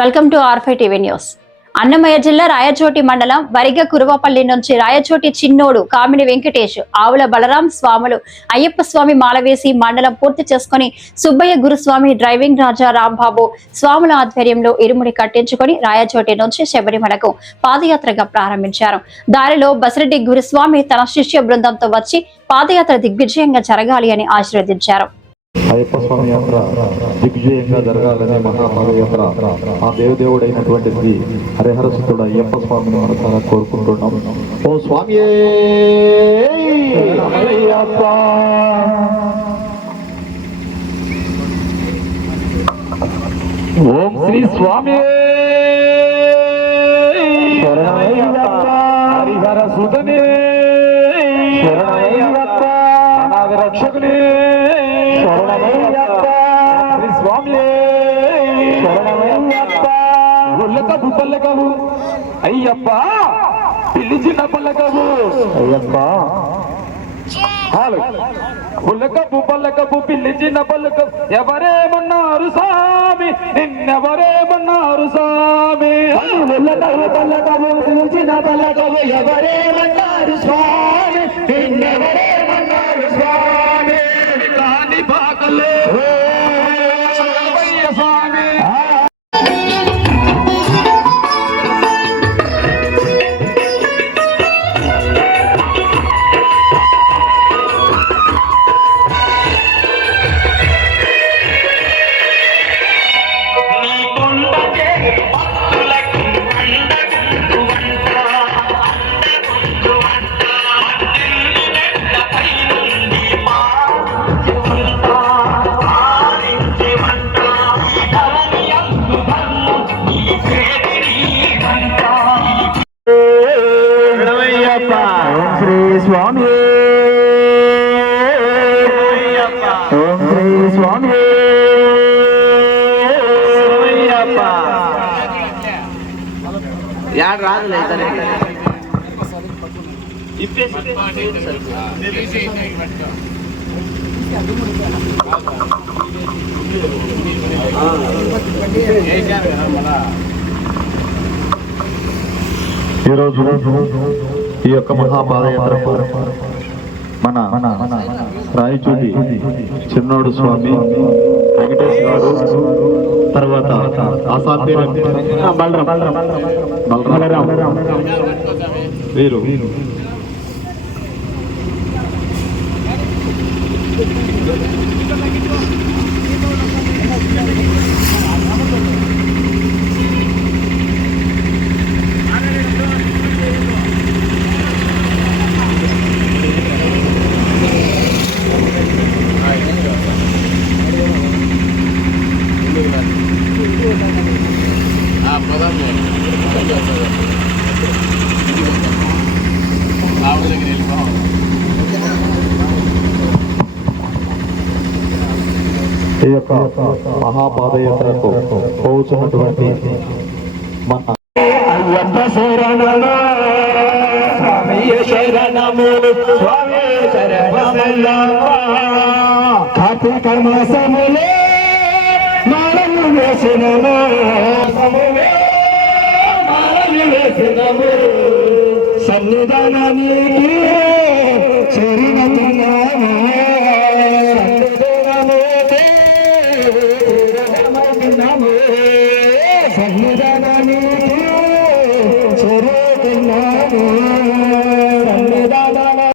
Welcome to R five TV news. Annamayya జిల్లా రాయచోటి మండలం వరిగ కురువపల్లి నుంచి రాయచోటి చిన్నోడు కామిని వెంకటేష్, ఆవుల బలరాం స్వాములు అయ్యప్ప స్వామి మాలవేసి మండలం పూర్తి చేసుకుని సుబ్బయ్య గురుస్వామి, డ్రైవింగ్ రాజా రాంబాబు స్వాముల ఆధ్వర్యంలో ఇరుముడి కట్టించుకొని రాయచోటి నుంచి శబరిమలకు పాదయాత్రగా ప్రారంభించారు. దారిలో బసిరెడ్డి గురుస్వామి తన శిష్య బృందంతో వచ్చి పాదయాత్ర దిగ్విజయంగా జరగాలి అని ఆశీర్వదించారు. అయ్యప్ప స్వామి యాత్ర దిగ్విజయంగా జరగాలనే మహాపాదయాత్ర ఆ దేవదేవుడైనటువంటి శ్రీ హరిహర సుతుడు అయ్యప్ప స్వామిని మనసారా కోరుకుంటున్నాం. ఓ స్వామి ఓం శ్రీ స్వామి హరిహర సుతుని రక్షకుని గుల్లకబు పల్లకబు అయ్యప్ప పిలిచిన పల్లకబు అయ్యప్ప గుల్లకబు పల్లకబు పిలిచిన పల్లకబు ఎవరేమన్నారు స్వామి, నిన్నెవరేమన్నారు స్వామి. గుల్లకబు పల్లకబు పిలిచిన పల్లకబు ఎవరేమన్నారు స్వామి, నిన్నెవరేమన్నారు స్వామి. కాని బాకలే స్వామి. స్వామి ఓం శ్రీ స్వామి యాడ్ రాదులే ఈరోజు ఈ యొక్క మహాపాదయాత్రకు మన రాయచోటి చిన్నోడు స్వామి వెంకటేష్ గారు, తర్వాత బలరాం వీరు ఈ యొక్క మహాపాదయాత్రకు పోచున్నటువంటి మన అయ్యప్ప శరణము స్వామి శరణము స్వామి శరణమయ్యప్ప. కార్తీక మాసములే మాలలు వేసినము, మాలలు వేసినము, సన్నిధానానికి చేరినము. నమో